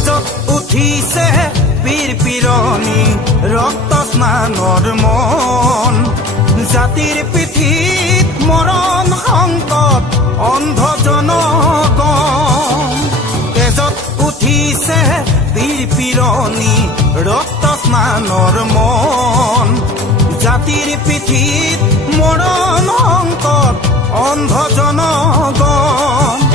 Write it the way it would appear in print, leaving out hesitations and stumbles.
তেজত উঠিছে পীৰ পিৰণি ৰক্ত স্নানৰ মন জাতিৰ পিঠিত মৰণ সংকট অন্ধ জনগণ তেজত উঠিছে পীৰ পিৰণি ৰক্ত স্নানৰ মন জাতিৰ পিঠিত মৰণ সংকট অন্ধ জনগণ